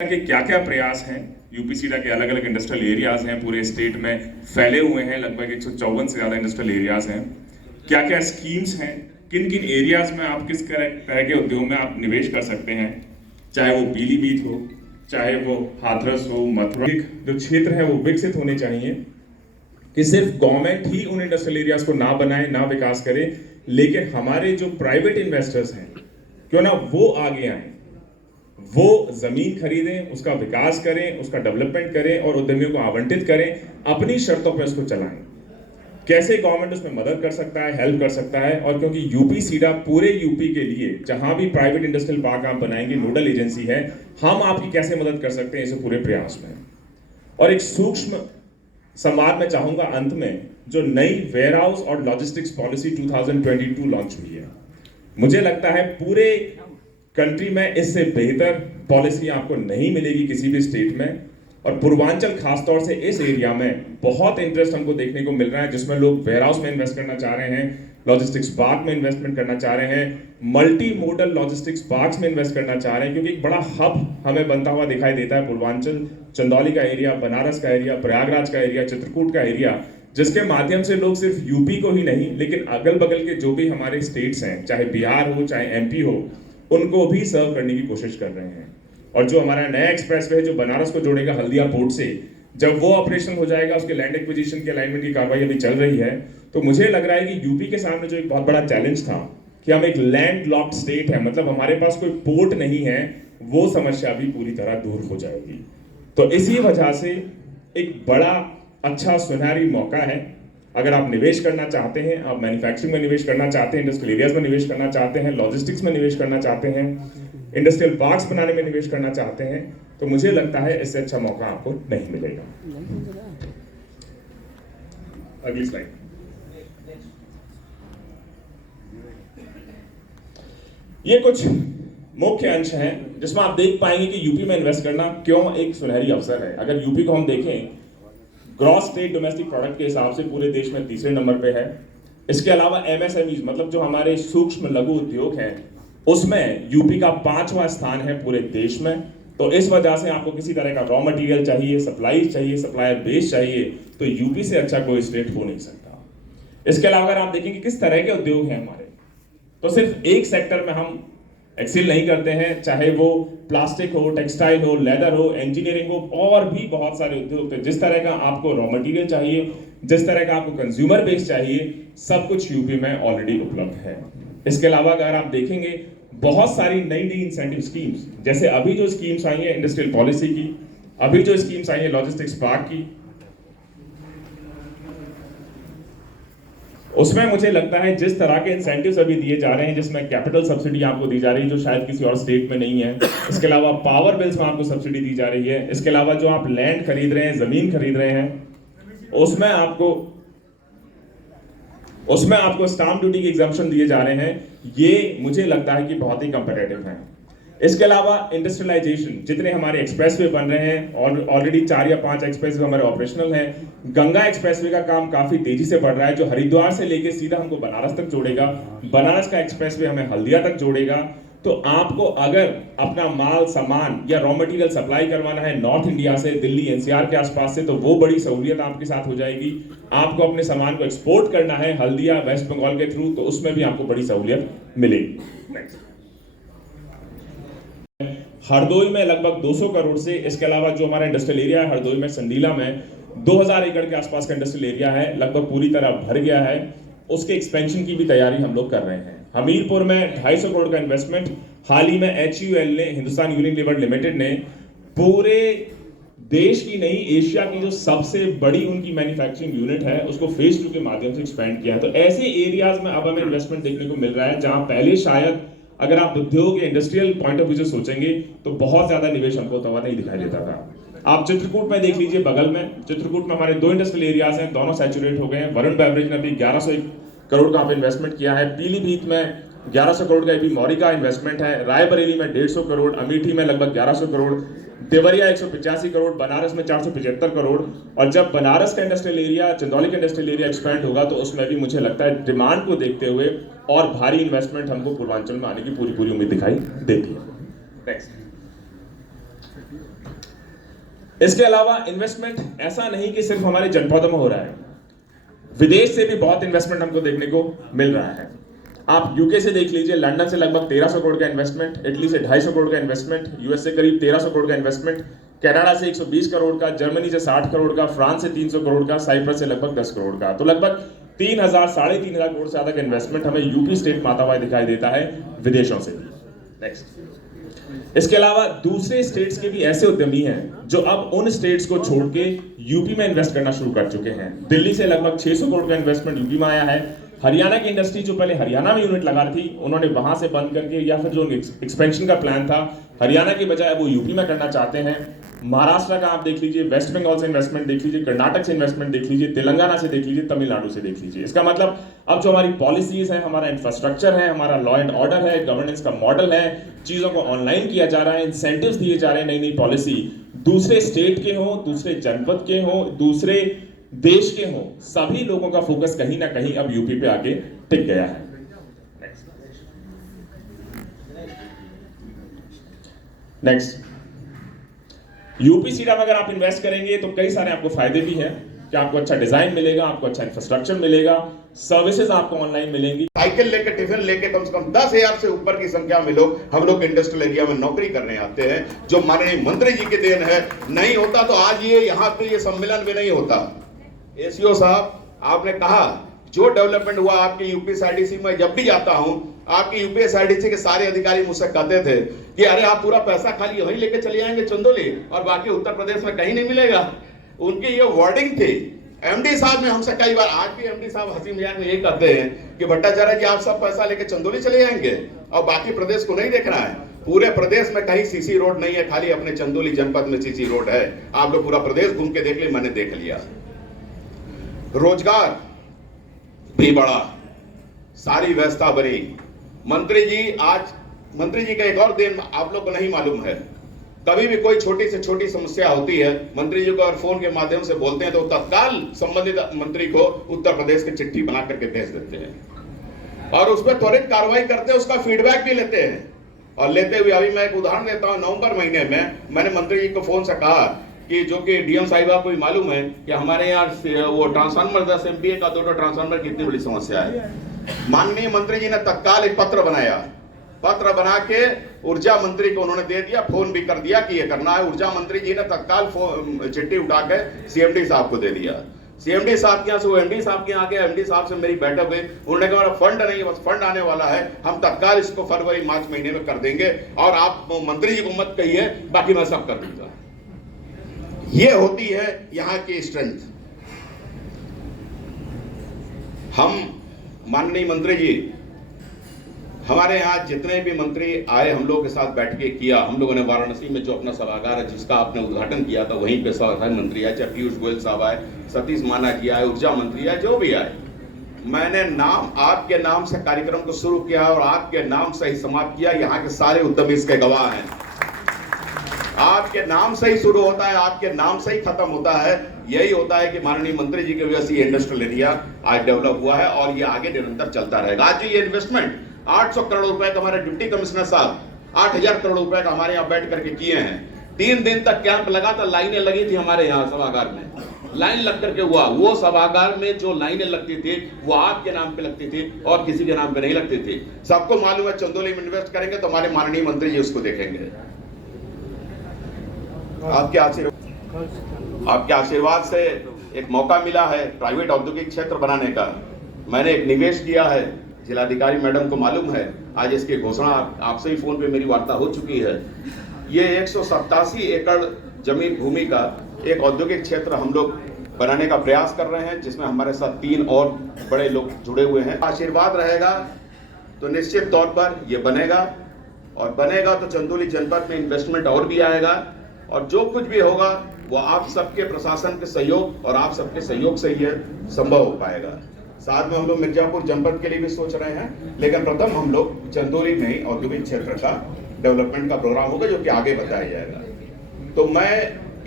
के क्या क्या प्रयास हैं। यूपीसीडा के अलग अलग इंडस्ट्रियल एरियाज हैं, पूरे स्टेट में फैले हुए हैं, लगभग 154 से ज़्यादा इंडस्ट्रियल एरियाज हैं। क्या क्या स्कीम्स हैं, किन किन एरियाज में आप किस तरह के उद्योग में आप निवेश कर सकते हैं, चाहे वो पीलीभीत हो, चाहे वो हाथरस हो, मथुरा। जो क्षेत्र है वो विकसित होने चाहिए कि सिर्फ गवर्नमेंट ही उन इंडस्ट्रियल एरियाज को ना बनाए, ना विकास करे, लेकिन हमारे जो प्राइवेट इन्वेस्टर्स हैं क्यों ना वो आगे आए, वो जमीन खरीदें, उसका विकास करें, उसका डेवलपमेंट करें और उद्यमियों को आवंटित करें, अपनी शर्तों पर उसको चलाएं। कैसे गवर्नमेंट उसमें मदद कर सकता है, हेल्प कर सकता है। और क्योंकि यूपी सीडा पूरे यूपी के लिए जहां भी प्राइवेट इंडस्ट्रियल पार्क आप बनाएंगे नोडल एजेंसी है, हम आपकी कैसे मदद कर सकते हैं इस पूरे प्रयास में। और एक सूक्ष्म संवाद में चाहूंगा अंत में, जो नई वेयर हाउस और लॉजिस्टिक्स पॉलिसी 2022 लॉन्च हुई है, मुझे लगता है पूरे कंट्री में इससे बेहतर पॉलिसी आपको नहीं मिलेगी किसी भी स्टेट में। और पूर्वांचल खासतौर से इस एरिया में बहुत इंटरेस्ट हमको देखने को मिल रहा है, जिसमें लोग वेयर हाउस में इन्वेस्ट करना चाह रहे हैं, लॉजिस्टिक्स पार्क में इन्वेस्टमेंट करना चाह रहे हैं, मल्टी मोडल लॉजिस्टिक्स पार्क्स में इन्वेस्ट करना चाह रहे हैं, क्योंकि एक बड़ा हब हमें बनता हुआ दिखाई देता है पूर्वांचल, चंदौली का एरिया, बनारस का एरिया, प्रयागराज का एरिया, चित्रकूट का एरिया, जिसके माध्यम से लोग सिर्फ यूपी को ही नहीं लेकिन अगल बगल के जो भी हमारे स्टेट्स हैं, चाहे बिहार हो चाहे एमपी हो, उनको भी सर्व करने की कोशिश कर रहे हैं। और जो हमारा नया एक्सप्रेसवे है जो बनारस को जोड़ेगा हल्दिया पोर्ट से, जब वो ऑपरेशन हो जाएगा, उसके लैंड एक्विजिशन के अलाइनमेंट की कार्रवाई अभी चल रही है, तो मुझे लग रहा है कि यूपी के सामने जो एक बहुत बड़ा चैलेंज था कि हम एक लैंड लॉक्ड स्टेट है, मतलब हमारे पास कोई पोर्ट नहीं है, वो समस्या भी पूरी तरह दूर हो जाएगी। तो इसी वजह से एक बड़ा अच्छा सुनहरी मौका है। अगर आप निवेश करना चाहते हैं, आप मैन्युफैक्चरिंग में निवेश करना चाहते हैं, इंडस्ट्रियल एरियाज में निवेश करना चाहते हैं, लॉजिस्टिक्स में निवेश करना चाहते हैं, इंडस्ट्रियल पार्क्स बनाने में निवेश करना चाहते हैं, तो मुझे लगता है इससे अच्छा मौका आपको नहीं मिलेगा। अगली स्लाइड। ये कुछ मुख्य अंश हैं जिसमें आप देख पाएंगे कि यूपी में इन्वेस्ट करना क्यों एक सुनहरी अवसर है। अगर यूपी को हम देखें, ग्रॉस स्टेट डोमेस्टिक प्रोडक्ट के हिसाब से पूरे देश में तीसरे नंबर पे है। इसके अलावा एमएसएमईज, मतलब जो हमारे सूक्ष्म लघु उद्योग हैं, उसमें यूपी का 5वां स्थान है पूरे देश में। तो इस वजह से आपको किसी तरह का रॉ मटेरियल चाहिए, सप्लाई चाहिए, सप्लायर बेस चाहिए, तो यूपी से अच्छा कोई स्टेट हो नहीं सकता। इसके अलावा अगर आप देखेंगे किस तरह के उद्योग हैं हमारे, तो सिर्फ एक सेक्टर में हम एक्सेल नहीं करते हैं, चाहे वो प्लास्टिक हो, टेक्सटाइल हो, लेदर हो, इंजीनियरिंग हो, और भी बहुत सारे उद्योग। तो जिस तरह का आपको रॉ मटेरियल चाहिए, जिस तरह का आपको कंज्यूमर बेस चाहिए, सब कुछ यूपी में ऑलरेडी उपलब्ध है। इसके अलावा अगर आप देखेंगे बहुत सारी नई नई इंसेंटिव स्कीम्स, जैसे अभी जो स्कीम्स आई है इंडस्ट्रियल पॉलिसी की, अभी जो स्कीम्स आई है लॉजिस्टिक्स पार्क की, उसमें मुझे लगता है जिस तरह के इंसेंटिव्स अभी दिए जा रहे हैं, जिसमें कैपिटल सब्सिडी आपको दी जा रही है जो शायद किसी और स्टेट में नहीं है, इसके अलावा पावर बिल्स में आपको सब्सिडी दी जा रही है, इसके अलावा जो आप लैंड खरीद रहे हैं, जमीन खरीद रहे हैं, उसमें आपको स्टाम्प ड्यूटी के एग्जम्पशन दिए जा रहे हैं, ये मुझे लगता है कि बहुत ही कंपेटिटिव है। इसके अलावा इंडस्ट्रियलाइजेशन, जितने हमारे एक्सप्रेसवे बन रहे हैं, और ऑलरेडी 4 या 5 एक्सप्रेसवे हमारे ऑपरेशनल हैं। गंगा एक्सप्रेसवे का काम काफी तेजी से बढ़ रहा है, जो हरिद्वार से लेके सीधा हमको बनारस तक जोड़ेगा। बनारस का एक्सप्रेसवे हमें हल्दिया तक जोड़ेगा। तो आपको अगर अपना माल सामान या रॉ मटेरियल सप्लाई करवाना है नॉर्थ इंडिया से, दिल्ली एनसीआर के आसपास से, तो वो बड़ी सहूलियत आपके साथ हो जाएगी। आपको अपने सामान को एक्सपोर्ट करना है हल्दिया वेस्ट बंगाल के थ्रू, तो उसमें भी आपको बड़ी सहूलियत मिलेगी। हरदोई में लगभग 200 करोड़ से, इसके अलावा जो हमारा इंडस्ट्रियल एरिया है हरदोई में, संडीला में 2000 एकड़ के आसपास का इंडस्ट्रियल एरिया है, लगभग पूरी तरह भर गया है। उसके एक्सपेंशन की भी तैयारी हम लोग कर रहे हैं। हमीरपुर में 250 करोड़ का इन्वेस्टमेंट हाल ही में HUL ने, हिंदुस्तान यूनिलीवर लिमिटेड ने, पूरे देश की नहीं एशिया की जो सबसे बड़ी उनकी मैन्युफैक्चरिंग यूनिट है, उसको फेज 2 के माध्यम से एक्सपेंड किया है। तो ऐसे एरियाज में अब हमें इन्वेस्टमेंट देखने को मिल रहा है जहां पहले शायद अगर आप उद्योग या इंडस्ट्रियल पॉइंट ऑफ व्यू से सोचेंगे तो बहुत ज्यादा निवेश हमको तब नहीं दिखाई देता था। आप चित्रकूट में देख लीजिए, बगल में चित्रकूट में हमारे 2 इंडस्ट्रियल एरियाज हैं, दोनों सैचुरेट हो गए हैं। वरुण बेवरेज ने भी 1101 करोड़ का इन्वेस्टमेंट किया है। पीलीभीत में 1100 करोड़ का भी मौरी का इन्वेस्टमेंट है। रायबरेली में 150 करोड़, अमेठी में लगभग 1100 करोड़, देवरिया 185 करोड़, बनारस में 475 करोड़। और जब बनारस का इंडस्ट्रियल एरिया, चंदौली का इंडस्ट्रियल एरिया एक्सपेंड होगा, तो उसमें भी मुझे लगता है डिमांड को देखते हुए और भारी इन्वेस्टमेंट हमको पूर्वांचल में आने की पूरी उम्मीद दिखाई देती है। नेक्स्ट। इसके अलावा इन्वेस्टमेंट ऐसा नहीं कि सिर्फ हमारे जनपदों में हो रहा है, विदेश से भी बहुत इन्वेस्टमेंट हमको देखने को मिल रहा है। आप यूके से देख लीजिए, लंदन से लगभग 1300 करोड़ का इन्वेस्टमेंट, इटली से 250 करोड़ का इन्वेस्टमेंट, यूएस से करीब 1300 करोड़ का इन्वेस्टमेंट, कनाडा से 120 करोड़ का, जर्मनी से 60 करोड़ का, फ्रांस से 300 करोड़ का, साइप्रस से लगभग 10 करोड़ का। तो लगभग 3000 साढ़े 3000 करोड़ से ज्यादा का इन्वेस्टमेंट हमें यूपी स्टेट में आता हुआ दिखाई देता है विदेशों से। नेक्स्ट, इसके अलावा दूसरे स्टेट्स के भी ऐसे उद्यमी हैं जो अब उन स्टेट्स को छोड़ के यूपी में इन्वेस्ट करना शुरू कर चुके हैं। दिल्ली से लगभग 600 करोड़ का इन्वेस्टमेंट यूपी में आया है। हरियाणा की इंडस्ट्री जो पहले हरियाणा में यूनिट लगा रही थी, उन्होंने वहां से बंद करके या फिर जो एक्सपेंशन का प्लान था हरियाणा की बजाय वो यूपी में करना चाहते हैं। महाराष्ट्र का आप देख लीजिए, वेस्ट बंगाल से इन्वेस्टमेंट देख लीजिए, कर्नाटक से इन्वेस्टमेंट देख लीजिए, तेलंगाना से देख लीजिए, तमिलनाडु से देख लीजिए। इसका मतलब अब जो हमारी पॉलिसीज है, हमारा इंफ्रास्ट्रक्चर है, हमारा लॉ एंड ऑर्डर है, गवर्नेंस का मॉडल है, चीजों को ऑनलाइन किया जा रहा है, इंसेंटिव्स दिए जा रहे हैं, नई नई पॉलिसी दूसरे स्टेट के हो, दूसरे जनपद के हो, दूसरे देश के हो, सभी लोगों का फोकस कहीं ना कहीं अब यूपी पे आके टिक गया है। नेक्स्ट, यूपी सीडा में अगर आप इन्वेस्ट करेंगे तो कई सारे आपको फायदे भी हैं कि आपको अच्छा डिजाइन मिलेगा, आपको अच्छा इंफ्रास्ट्रक्चर मिलेगा, सर्विसेज आपको ऑनलाइन मिलेंगी। साइकिल लेके, टिफिन लेके कम से कम 10,000 से ऊपर की संख्या में लोग हम लोग इंडस्ट्रियल एरिया में नौकरी करने आते हैं, जो माननीय मंत्री जी की देन है। नहीं होता तो आज ये यहाँ पे ये सम्मेलन भी नहीं होता। एसीओ साहब, आपने कहा जो डेवलपमेंट हुआ आपके यूपीएसआईडीसी में, जब भी जाता हूं आपके यूपीएसआईडीसी के सारे अधिकारी मुझसे कहते थे कि अरे आप पूरा पैसा खाली वहीं लेके चले जाएंगे चंदौली और बाकी उत्तर प्रदेश में कहीं नहीं मिलेगा। उनकी ये वर्डिंग थी। एमडी साहब ने हमसे कई बार, आज भी एमडी साहब हंसी मजाक में यही कहते हैं कि भट्टाचार्य जी आप सब पैसा लेके चंदौली चले जाएंगे और बाकी प्रदेश को नहीं देखना है। पूरे प्रदेश में कहीं सीसी रोड नहीं है, खाली अपने चंदौली जनपद में सीसी रोड है। आप लोग पूरा प्रदेश घूम के देख ले, मैंने देख लिया। रोजगार भी बढ़ा, सारी व्यवस्था बनी। मंत्री जी, आज मंत्री जी का एक और दिन आप लोग को नहीं मालूम है, कभी भी कोई छोटी से छोटी समस्या होती है, मंत्री जी को अगर फोन के माध्यम से बोलते हैं तो तत्काल संबंधित मंत्री को उत्तर प्रदेश की चिट्ठी बना करके भेज देते हैं और उस पर त्वरित कार्रवाई करते हैं, उसका फीडबैक भी लेते हैं। और लेते हुए अभी मैं एक उदाहरण देता हूं, नवंबर महीने में मैंने मंत्री जी को फोन से कहा कि जो कि डीएम साहिबा को भी मालूम है कि हमारे यहाँ वो ट्रांसफार्मर 10 MVA का 2 ट्रांसफार्मर कितनी बड़ी समस्या है। माननीय मंत्री जी ने तत्काल एक पत्र बनाया, पत्र बना के ऊर्जा मंत्री को उन्होंने दे दिया, फोन भी कर दिया कि ये करना है। ऊर्जा मंत्री जी ने तत्काल चिट्ठी उठा के सीएमडी साहब को दे दिया। सीएमडी साहब के यहाँ से वो एमडी साहब के यहाँ गया, एमडी साहब से मेरी बैठक हुई, उन्होंने कहा फंड नहीं, बस फंड आने वाला है, हम तत्काल इसको फरवरी मार्च महीने में कर देंगे और आप मंत्री जी को मत कहिए, बाकी मैं सब कर दूंगा। ये होती है यहाँ की स्ट्रेंथ। हम माननीय मंत्री जी, हमारे यहाँ जितने भी मंत्री आए, हम लोगों के साथ बैठ के किया। हम लोगों ने वाराणसी में जो अपना सभागार है जिसका आपने उद्घाटन किया था, वहीं पे प्रधान मंत्री आए, चाहे पीयूष गोयल साहब आए, सतीश माना जी आए, ऊर्जा मंत्री आए, जो भी आए। मैंने नाम, आपके नाम से कार्यक्रम को शुरू किया और आपके नाम से ही समाप्त किया। यहाँ के सारे उद्यमी इसके गवाह हैं। आपके नाम से ही शुरू होता है, आपके नाम से ही खत्म होता है। यही होता है कि माननीय मंत्री जी की वजह से ये इंडस्ट्रियल एरिया आज डेवलप हुआ है और ये आगे निरंतर चलता रहेगा। आज ये इन्वेस्टमेंट 800 करोड़ रुपए का हमारे डिप्टी कमिश्नर साहब 8000 करोड़ रुपए का हमारे यहाँ बैठ करके किए हैं। 3 दिन तक कैंप लगा था, लाइनें लगी थी हमारे यहाँ सभागार में, लाइन लग करके हुआ। वो सभागार में जो लाइनें लगती थी वो आपके नाम पे लगती थी और किसी के नाम पे नहीं लगती थी। सबको मालूम है चंदौली में इन्वेस्ट करेंगे तो हमारे माननीय मंत्री जी उसको देखेंगे। आपके आशीर्वाद से एक मौका मिला है प्राइवेट औद्योगिक क्षेत्र बनाने का। मैंने एक निवेश किया है, जिलाधिकारी मैडम को मालूम है, आज इसकी घोषणा आपसे ही फोन पे मेरी वार्ता हो चुकी है। ये 187 एकड़ जमीन भूमि का एक औद्योगिक क्षेत्र हम लोग बनाने का प्रयास कर रहे हैं, जिसमें हमारे साथ 3 और बड़े लोग जुड़े हुए हैं। आशीर्वाद रहेगा तो निश्चित तौर पर यह बनेगा और बनेगा तो चंदौली जनपद में इन्वेस्टमेंट और भी आएगा और जो कुछ भी होगा वो आप सबके प्रशासन के सहयोग और आप सबके सहयोग से ये संभव हो पाएगा। साथ में हम लोग मिर्जापुर जनपद के लिए भी सोच रहे हैं, लेकिन प्रथम हम लोग चंदौली में ही औद्योगिक क्षेत्र का डेवलपमेंट का प्रोग्राम होगा जो कि आगे बताया जाएगा। तो मैं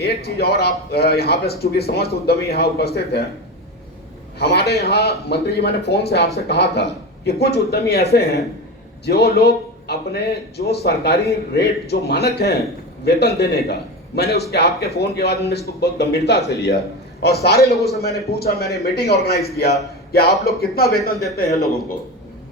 एक चीज और, आप यहाँ पे चूंकि समस्त उद्यमी यहाँ उपस्थित हैं, हमारे यहाँ मंत्री जी, मैंने फोन से आपसे कहा था कि कुछ उद्यमी ऐसे हैं जो लोग अपने जो सरकारी रेट जो मानक हैं वेतन देने का, मैंने उसके आपके फोन के बाद मैंने इसको बहुत गंभीरता से लिया और सारे लोगों से मैंने पूछा, मैंने मीटिंग ऑर्गेनाइज किया कि आप लोग कितना वेतन देते हैं लोगों को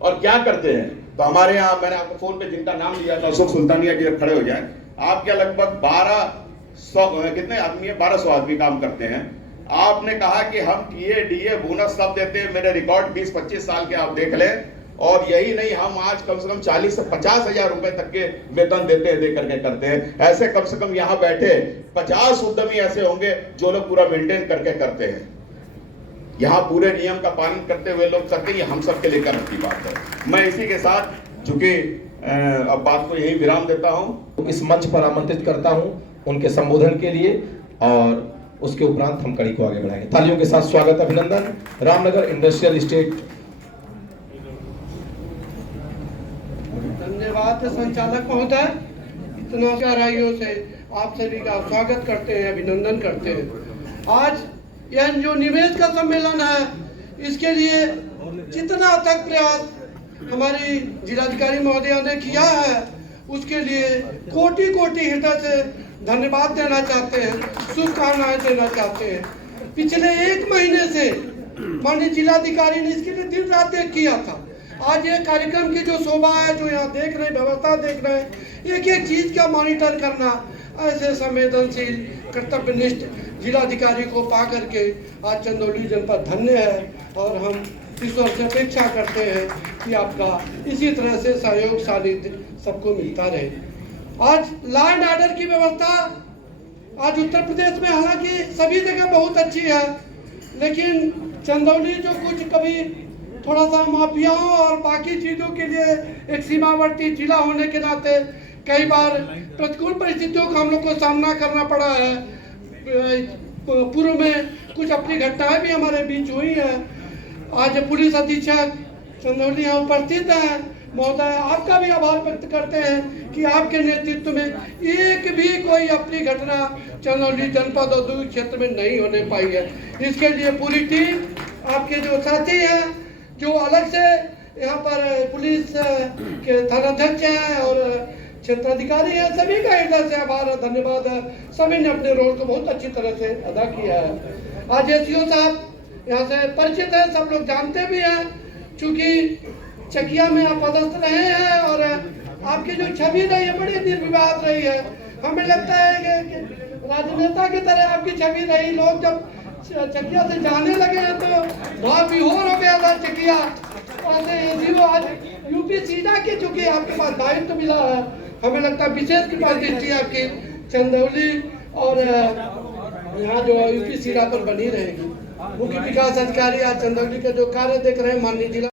और क्या करते हैं। तो हमारे यहाँ मैंने आपको फोन पे जिनका नाम लिया था, अशोक सुल्तानिया जी खड़े हो जाए, आपके लगभग 1200 कितने आदमी है, 1200 आदमी काम करते हैं। आपने कहा कि हम टीए डीए बोनस सब देते हैं, मेरे रिकॉर्ड 20-25 साल के आप देख लें, और यही नहीं हम आज कम से कम 40 से 50 हजार रुपए तक के वेतन देते हैं, दे करके करते हैं। ऐसे कम से कम यहाँ बैठे 50 उद्यमी ऐसे होंगे जो लोग पूरा मेंटेन करके करते हैं, यहाँ पूरे नियम का पालन करते हुए लोग करते हैं। हम सबके लिए गर्व की बात है। मैं इसी के साथ चूंकि अब बात को यही विराम देता हूँ, इस मंच पर आमंत्रित करता हूँ उनके संबोधन के लिए और उसके उपरांत हम कड़ी को आगे बढ़ाएंगे। तालियों के साथ स्वागत अभिनंदन रामनगर इंडस्ट्रियल एस्टेट। धन्यवाद संचालक महोदय, इतना गहराइयों से आप सभी का स्वागत करते हैं, अभिनंदन करते हैं। आज यह जो निवेश का सम्मेलन है, इसके लिए जितना तक प्रयास हमारी जिलाधिकारी महोदया ने किया है, उसके लिए कोटि कोटि हृदय से धन्यवाद देना चाहते हैं, शुभकामनाएं देना चाहते हैं। पिछले 1 महीने से माननीय जिलाधिकारी ने इसके लिए दिन रात एक किया था। आज ये कार्यक्रम की जो शोभा है, जो यहाँ देख रहे हैं, व्यवस्था देख रहे हैं, एक एक चीज का मॉनिटर करना, ऐसे संवेदनशील कर्तव्यनिष्ठ जिलाधिकारी को पा करके आज चंदौली जनपद धन्य है और हम ईश्वर से अपेक्षा करते हैं कि आपका इसी तरह से सहयोग सानिध्य सबको मिलता रहे। आज लॉ एंड ऑर्डर की व्यवस्था आज उत्तर प्रदेश में हालांकि सभी जगह बहुत अच्छी है, लेकिन चंदौली जो कुछ कभी थोड़ा सा माफियाओं और बाकी चीज़ों के लिए एक सीमावर्ती जिला होने के नाते कई बार प्रतिकूल परिस्थितियों का हम लोग को सामना करना पड़ा है। पूर्व में कुछ अपनी घटनाएं भी हमारे बीच हुई है। आज पुलिस अधीक्षक चंदौली यहाँ उपस्थित हैं। महोदय, आपका भी आभार व्यक्त करते हैं कि आपके नेतृत्व में एक भी कोई अपनी घटना चंदौली जनपद औद्योगिक क्षेत्र में नहीं होने पाई है। इसके लिए पूरी टीम, आपके जो साथी हैं, जो अलग से यहाँ पर पुलिस के थानाध्यक्ष हैं और क्षेत्राधिकारी हैं, सभी का हृदय से आभार और धन्यवाद है। सभी ने अपने रोल को बहुत अच्छी तरह से अदा किया है। आज एसईओ साहब यहाँ से परिचित है, सब लोग जानते भी हैं, चूँकि चकिया में आप पदस्थ रहे हैं और आपकी जो छवि रही है बड़ी निर्विवाद रही है। हमें लगता है कि राजनेता की तरह आपकी छवि रही। लोग जब चकिया से जाने लगे हैं तो भाव विहोर हो गया था चकिया। एसईओ आज यूपी सीडा के चूंकि आपके पास दायित्व मिला है, हमें लगता है विशेष कृपा दृष्टि आपकी चंदौली और यहाँ जो यूपी सीडा पर बनी रहेगी। मुख्य विकास अधिकारी आज चंदौली के जो कार्य देख रहे हैं, माननीय जिला